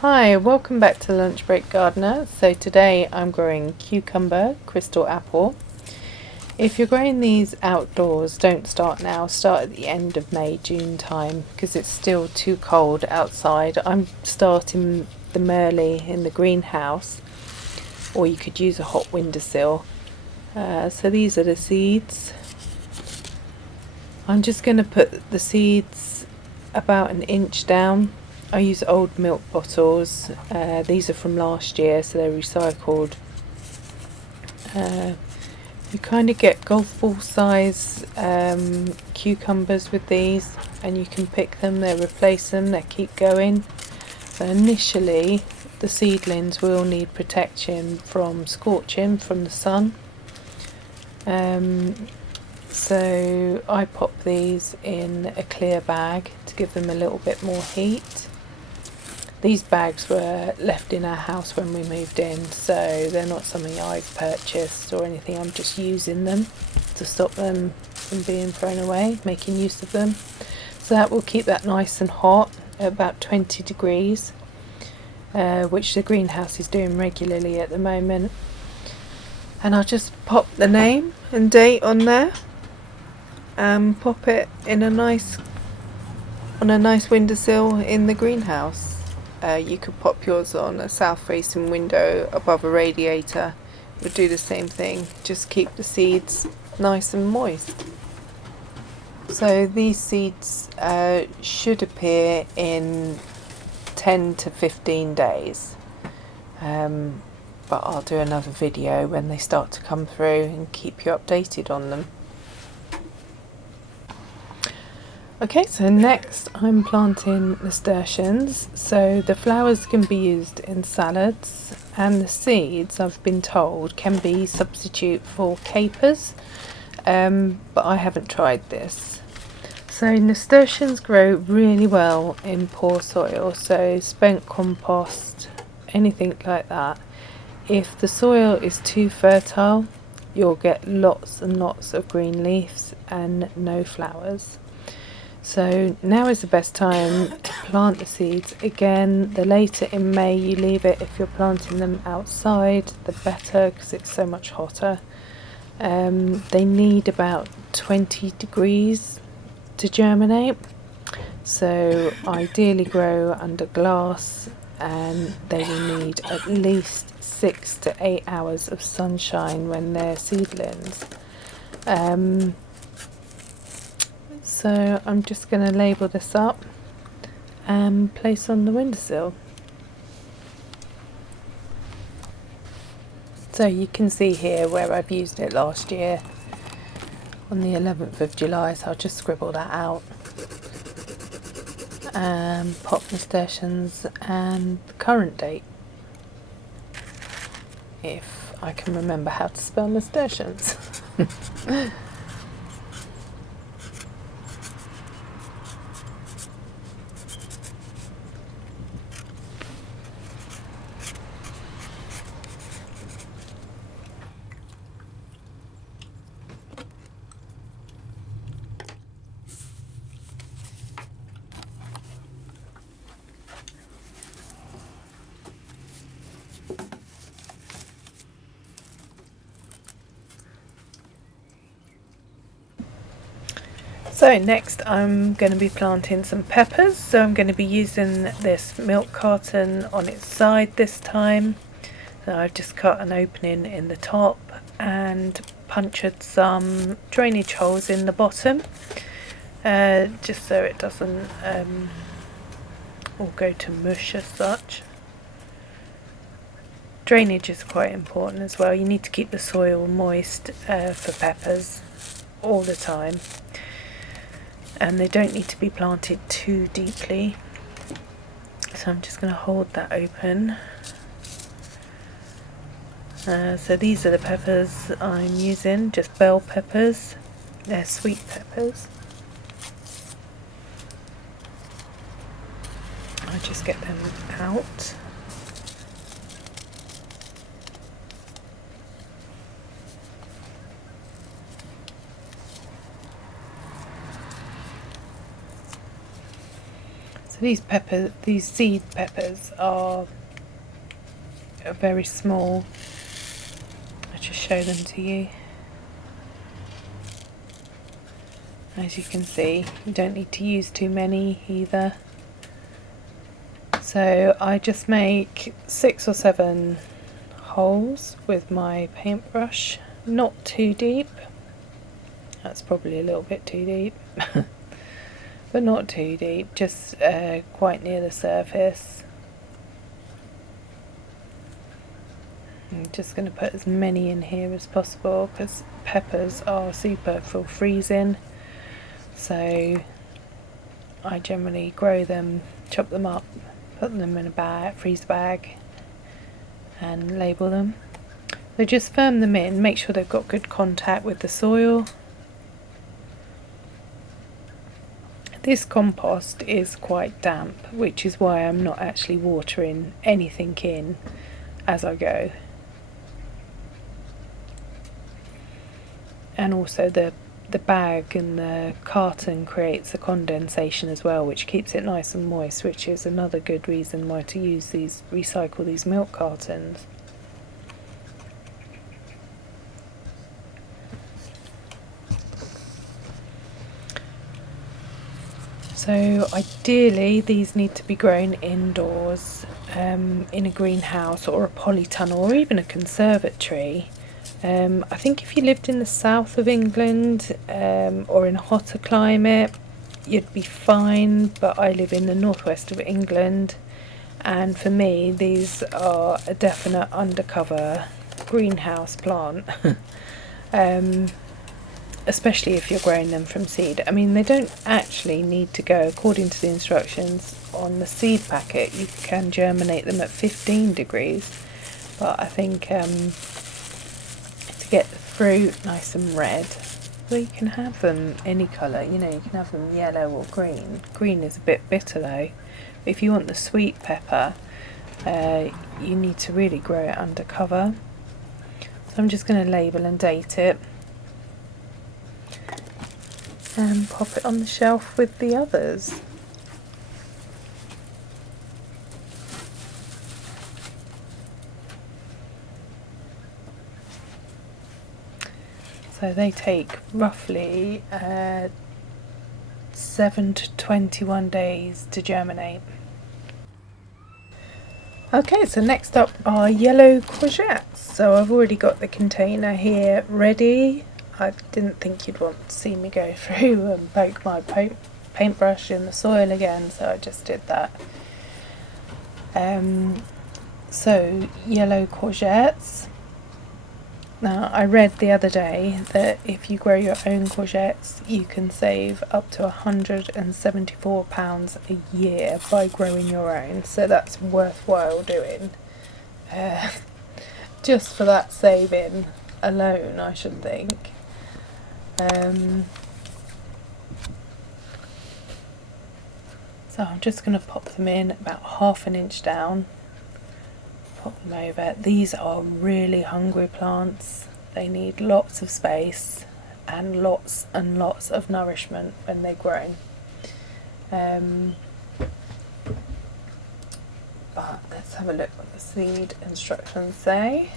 Hi, welcome back to Lunch Break Gardener. So today I'm growing cucumber, crystal apple. If you're growing these outdoors, don't start now, start at the end of May, June time because it's still too cold outside. I'm starting them early in the greenhouse, or you could use a hot windowsill. So these are the seeds. I'm just going to put the seeds about an inch down. I use old milk bottles. These are from last year, so they're recycled. You kind of get golf ball size cucumbers with these, and you can pick them, they replace them, they keep going. So initially the seedlings will need protection from scorching from the sun. So I pop these in a clear bag to give them a little bit more heat. These bags were left in our house when we moved in, so they're not something I've purchased or anything. I'm just using them to stop them from being thrown away, making use of them. So that will keep that nice and hot at about 20 degrees, which the greenhouse is doing regularly at the moment. And I'll just pop the name and date on there and pop it in on a nice windowsill in the greenhouse. You could pop yours on a south facing window above a radiator. It would do the same thing, just keep the seeds nice and moist. So these seeds should appear in 10 to 15 days, but I'll do another video when they start to come through and keep you updated on them. Okay, so next I'm planting nasturtiums. So the flowers can be used in salads, and the seeds, I've been told, can be substitute for capers, but I haven't tried this. So nasturtiums grow really well in poor soil, so spent compost, anything like that. If the soil is too fertile, you'll get lots and lots of green leaves and no flowers. So now is the best time to plant the seeds. Again, the later in May you leave it, if you're planting them outside, the better, because it's so much hotter. They need about 20 degrees to germinate, so ideally grow under glass, and they will need at least 6 to 8 hours of sunshine when they're seedlings. So I'm just going to label this up and place on the windowsill. So you can see here where I've used it last year on the 11th of July, so I'll just scribble that out. Pop nasturtiums and the current date, if I can remember how to spell nasturtiums. So next I'm going to be planting some peppers. So I'm going to be using this milk carton on its side this time. So I've just cut an opening in the top and punctured some drainage holes in the bottom, just so it doesn't all go to mush as such. Drainage is quite important as well. You need to keep the soil moist for peppers all the time. And they don't need to be planted too deeply. So I'm just going to hold that open. So these are the peppers I'm using, just bell peppers. They're sweet peppers. I'll just get them out. So these seed peppers are very small. I'll just show them to you. As you can see, you don't need to use too many either. So I just make 6 or 7 holes with my paintbrush, not too deep. That's probably a little bit too deep, but not too deep, just quite near the surface. I'm just going to put as many in here as possible because peppers are super for freezing. So I generally grow them, chop them up, put them in a bag, freezer bag, and label them. So just firm them in, make sure they've got good contact with the soil. This compost is quite damp, which is why I'm not actually watering anything in as I go. And also the bag and the carton creates a condensation as well, which keeps it nice and moist, which is another good reason why to recycle these milk cartons. So ideally these need to be grown indoors, in a greenhouse or a polytunnel or even a conservatory. I think if you lived in the south of England or in a hotter climate, you'd be fine, but I live in the northwest of England, and for me these are a definite undercover greenhouse plant. Especially if you're growing them from seed. I mean, they don't actually need to go, according to the instructions on the seed packet, you can germinate them at 15 degrees, but I think to get the fruit nice and red, well, you can have them any colour, you know, you can have them yellow or green. Green is a bit bitter though. If you want the sweet pepper, you need to really grow it under cover. So I'm just going to label and date it and pop it on the shelf with the others. So they take roughly 7 to 21 days to germinate. Okay, so next up are yellow courgettes. So I've already got the container here ready. I didn't think you'd want to see me go through and poke my paintbrush in the soil again, so I just did that. So yellow courgettes. Now, I read the other day that if you grow your own courgettes, you can save up to £174 a year by growing your own, so that's worthwhile doing. Just for that saving alone, I should think. So I'm just going to pop them in about ½ an inch down. Pop them over. These are really hungry plants. They need lots of space and lots of nourishment when they're grown. But let's have a look what the seed instructions say.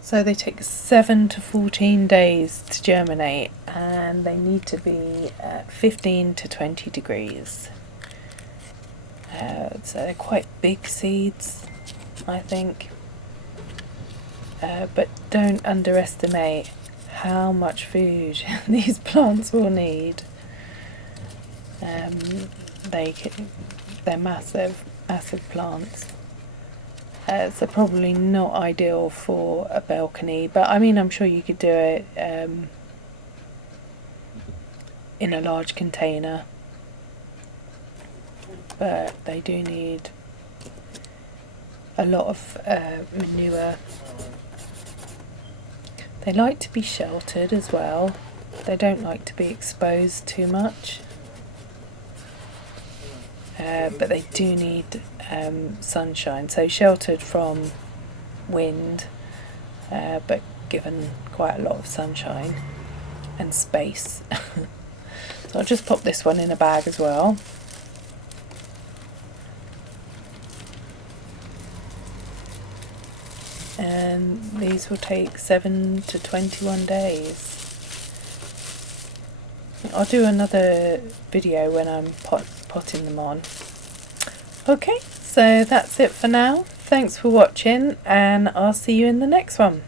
So they take 7 to 14 days to germinate, and they need to be at 15 to 20 degrees. So they're quite big seeds, I think, but don't underestimate how much food these plants will need. They're massive plants. So probably not ideal for a balcony, but I mean, I'm sure you could do it in a large container. But they do need a lot of manure. They like to be sheltered as well. They don't like to be exposed too much. But they do need sunshine, so sheltered from wind, but given quite a lot of sunshine and space. So I'll just pop this one in a bag as well. and these will take 7 to 21 days. I'll do another video when I'm potting them on. Okay, so that's it for now. Thanks for watching, and I'll see you in the next one.